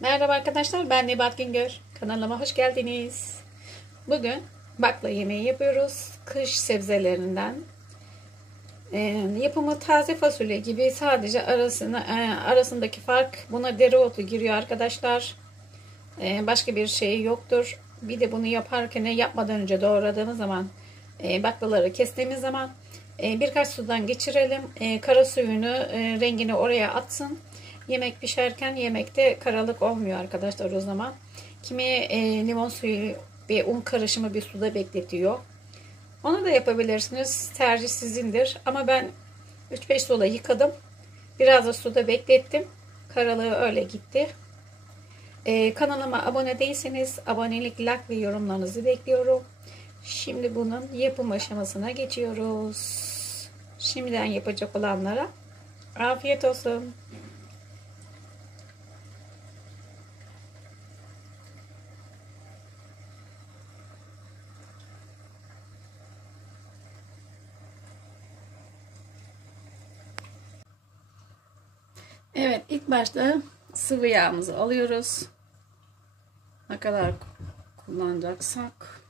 Merhaba arkadaşlar, ben Nebahat Güngör. Kanalıma hoş geldiniz. Bugün bakla yemeği yapıyoruz. Kış sebzelerinden. Yapımı taze fasulye gibi, sadece arasındaki fark, buna dereotu giriyor arkadaşlar. Başka bir şey yoktur. Bir de bunu yaparken, yapmadan önce doğradığımız zaman, baklaları kestiğimiz zaman birkaç sudan geçirelim. Kara suyunu, rengini oraya atsın. Yemek pişerken yemekte karalık olmuyor arkadaşlar o zaman. Kimi limon suyu ve un karışımı bir suda bekletiyor. Onu da yapabilirsiniz. Tercih sizindir. Ama ben 3-5 suda yıkadım. Biraz da suda beklettim. Karalığı öyle gitti. Kanalıma abone değilseniz abonelik, like ve yorumlarınızı bekliyorum. Şimdi bunun yapım aşamasına geçiyoruz. Şimdiden yapacak olanlara afiyet olsun. Evet, ilk başta sıvı yağımızı alıyoruz. Ne kadar kullanacaksak.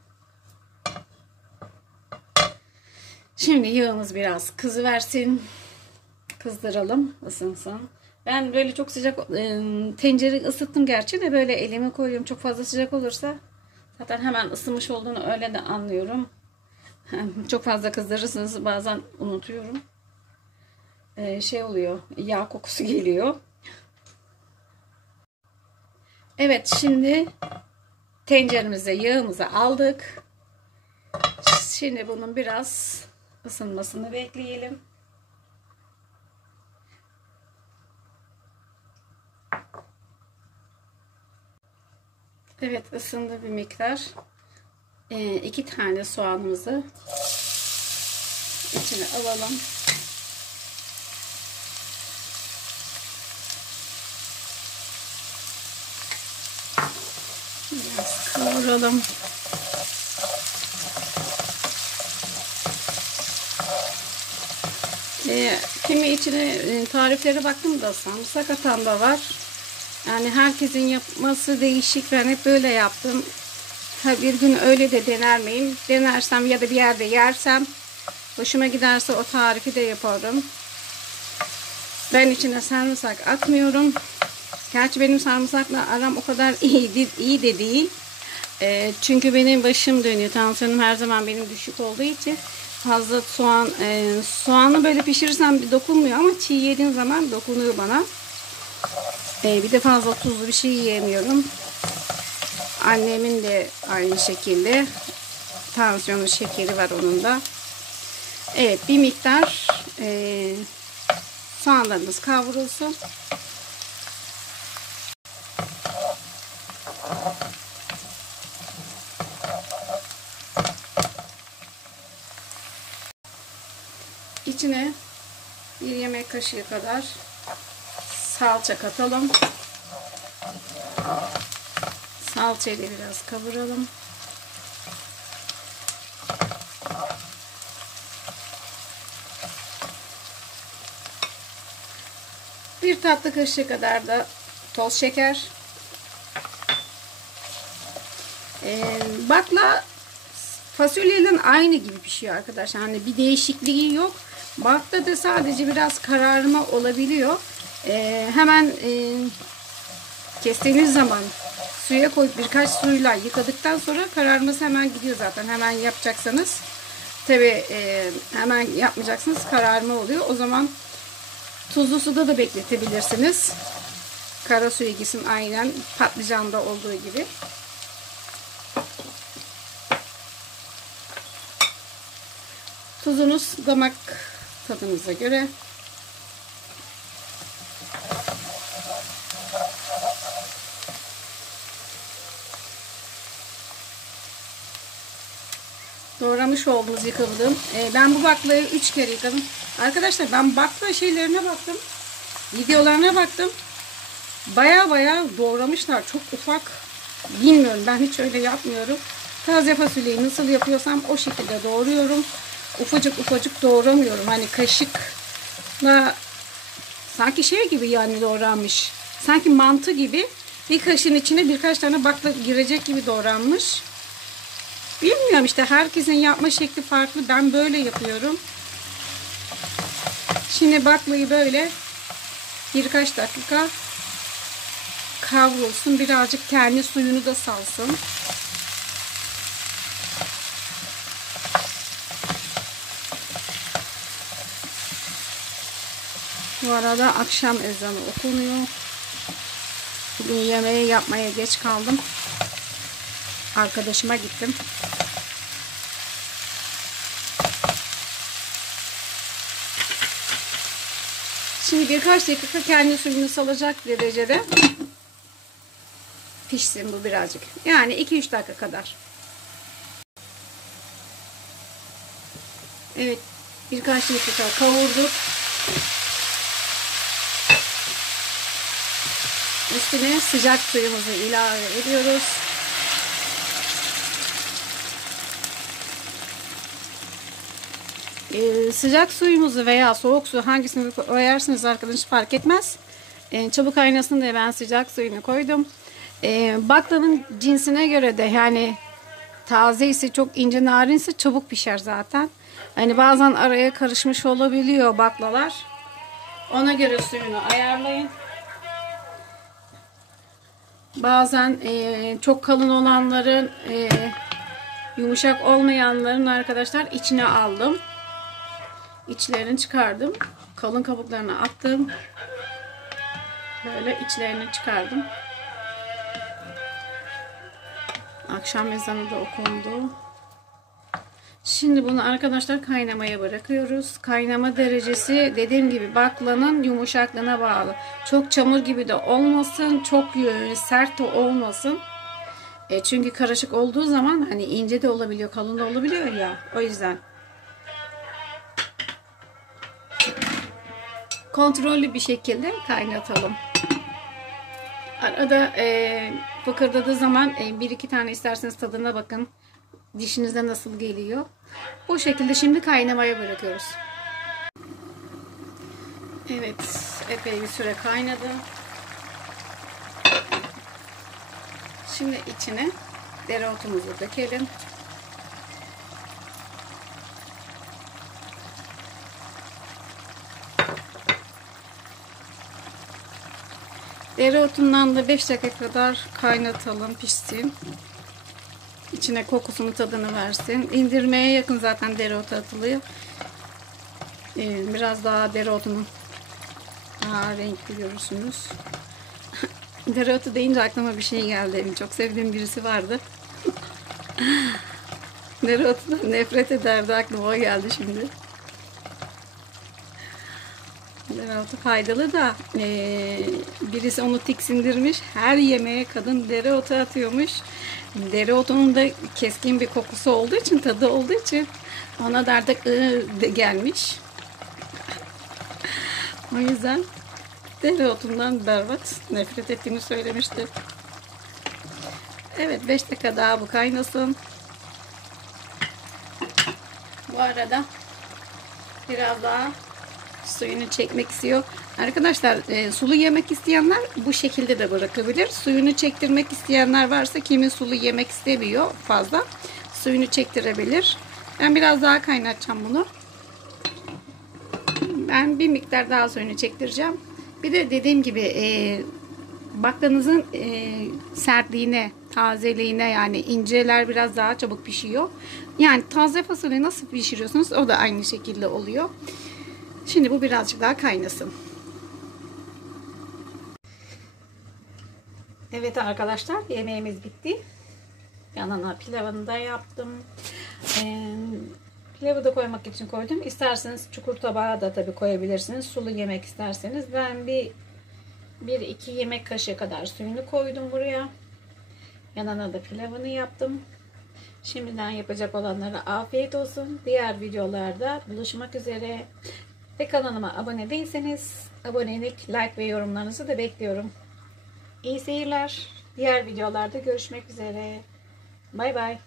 Şimdi yağımız biraz kızıversin. Kızdıralım, ısınsın. Ben böyle çok sıcak tencereyi ısıttım gerçi de, böyle elime koyuyorum. Çok fazla sıcak olursa zaten hemen ısınmış olduğunu öyle de anlıyorum. Çok fazla kızdırırsınız, bazen unutuyorum. Şey oluyor, yağ kokusu geliyor. Evet, şimdi tenceremize yağımızı aldık. Şimdi bunun biraz ısınmasını bekleyelim. Evet, ısındı bir miktar. 2 tane soğanımızı içine alalım. Biraz kavuralım. Kimi içine tariflere baktım da sarımsak atan da var. Yani herkesin yapması değişik. Ben hep böyle yaptım. Bir gün öyle de dener miyim? Denersem ya da bir yerde yersem, hoşuma giderse o tarifi de yaparım. Ben içine sarımsak atmıyorum. Gerçi benim sarımsakla aram o kadar iyi de değil. Çünkü benim başım dönüyor. Tansiyonum her zaman benim düşük olduğu için fazla soğanı böyle pişirirsem bir dokunmuyor, ama çiğ yediğim zaman dokunuyor bana. Bir de fazla tuzlu bir şey yiyemiyorum. Annemin de aynı şekilde tansiyonu, şekeri var onun da. Evet, bir miktar soğanlarımız kavrulsun. İçine 1 yemek kaşığı kadar salça katalım. Salçayı da biraz kavuralım. Bir tatlı kaşığı kadar da toz şeker. Bakla fasulyenin aynı gibi pişiyor arkadaşlar. Hani bir değişikliği yok. Bakla da sadece biraz kararma olabiliyor. Hemen kestiğiniz zaman suya koyup birkaç suyla yıkadıktan sonra kararması hemen gidiyor zaten. Hemen yapacaksanız, tabi hemen yapmayacaksınız, kararma oluyor. O zaman tuzlu suda da bekletebilirsiniz. Kara suya gitsin, aynen patlıcanda olduğu gibi. Tuzunuz damak tadınıza göre. Doğramış olduğumuz, yıkadım. Ben bu baklayı 3 kere yıkadım. Arkadaşlar, ben bakla şeylerine baktım. Videolarına baktım. Baya doğramışlar. Çok ufak. Bilmiyorum, ben hiç öyle yapmıyorum. Taze fasulyeyi nasıl yapıyorsam o şekilde doğruyorum. Ufacık doğramıyorum. Hani kaşıkla sanki şey gibi, yani doğranmış. Sanki mantı gibi Bir kaşığın içine birkaç tane bakla girecek gibi doğranmış. Bilmiyorum işte, herkesin yapma şekli farklı. Ben böyle yapıyorum. Şimdi baklayı böyle birkaç dakika kavrulsun. Birazcık kendi suyunu da salsın. Bu arada akşam ezanı okunuyor. Bugün yemeği yapmaya geç kaldım. Arkadaşıma gittim. Şimdi birkaç dakika kendi suyunu salacak derecede pişsin bu birazcık. Yani 2-3 dakika kadar. Evet, birkaç dakika kavurduk. Üstüne sıcak suyumuzu ilave ediyoruz. Sıcak suyumuzu veya soğuk su hangisini koyarsınız arkadaşlar fark etmez. Çabuk kaynasın diye ben sıcak suyunu koydum. Baklanın cinsine göre de, yani taze ise, çok ince narinse çabuk pişer zaten. Hani bazen araya karışmış olabiliyor baklalar. Ona göre suyunu ayarlayın. Bazen çok kalın olanların, yumuşak olmayanların arkadaşlar içine aldım. İçlerini çıkardım. Kalın kabuklarını attım. Böyle içlerini çıkardım. Akşam ezanı da okundu. Şimdi bunu arkadaşlar kaynamaya bırakıyoruz. Kaynama derecesi dediğim gibi baklanın yumuşaklığına bağlı. Çok çamur gibi de olmasın, çok sert de olmasın. Çünkü karışık olduğu zaman hani ince de olabiliyor, kalın da olabiliyor ya. O yüzden kontrollü bir şekilde kaynatalım. Arada fıkırdadığı zaman bir iki tane isterseniz tadına bakın. Dişinize nasıl geliyor. Bu şekilde şimdi kaynamaya bırakıyoruz. Evet, epey bir süre kaynadı. Şimdi içine dereotumuzu dökelim. Dereotundan da 5 dakika kadar kaynatalım, pişsin. İçine kokusunu, tadını versin. İndirmeye yakın zaten dereotu atılıyor. Biraz daha dereotunu daha renkli görürsünüz. Dereotu deyince aklıma bir şey geldi. Benim çok sevdiğim birisi vardı. Dereotundan nefret ederdi. Aklıma o geldi şimdi. Dereotu faydalı da birisi onu tiksindirmiş. Her yemeğe kadın dereotu atıyormuş. Dereotunun da keskin bir kokusu olduğu için, tadı olduğu için ona da artık gelmiş. O yüzden dereotundan berbat, nefret ettiğini söylemişti. Evet, 5 dakika daha bu kaynasın. Bu arada biraz daha suyunu çekmek istiyor. Arkadaşlar sulu yemek isteyenler bu şekilde de bırakabilir. Suyunu çektirmek isteyenler varsa, kimi sulu yemek istemiyor fazla, suyunu çektirebilir. Ben biraz daha kaynatacağım bunu. Ben bir miktar daha suyunu çektireceğim. Bir de dediğim gibi baklanızın sertliğine, tazeliğine, yani inceler biraz daha çabuk pişiyor. Yani taze fasulye nasıl pişiriyorsunuz o da aynı şekilde oluyor. Şimdi bu birazcık daha kaynasın. Evet arkadaşlar, yemeğimiz bitti. Yanına pilavını da yaptım. Pilavı da koymak için koydum. İsterseniz çukur tabağa da tabii koyabilirsiniz. Sulu yemek isterseniz. Ben bir iki yemek kaşığı kadar suyunu koydum buraya. Yanına da pilavını yaptım. Şimdiden yapacak olanlara afiyet olsun. Diğer videolarda buluşmak üzere. Ve kanalıma abone değilseniz abonelik, like ve yorumlarınızı da bekliyorum. İyi seyirler. Diğer videolarda görüşmek üzere. Bay bay.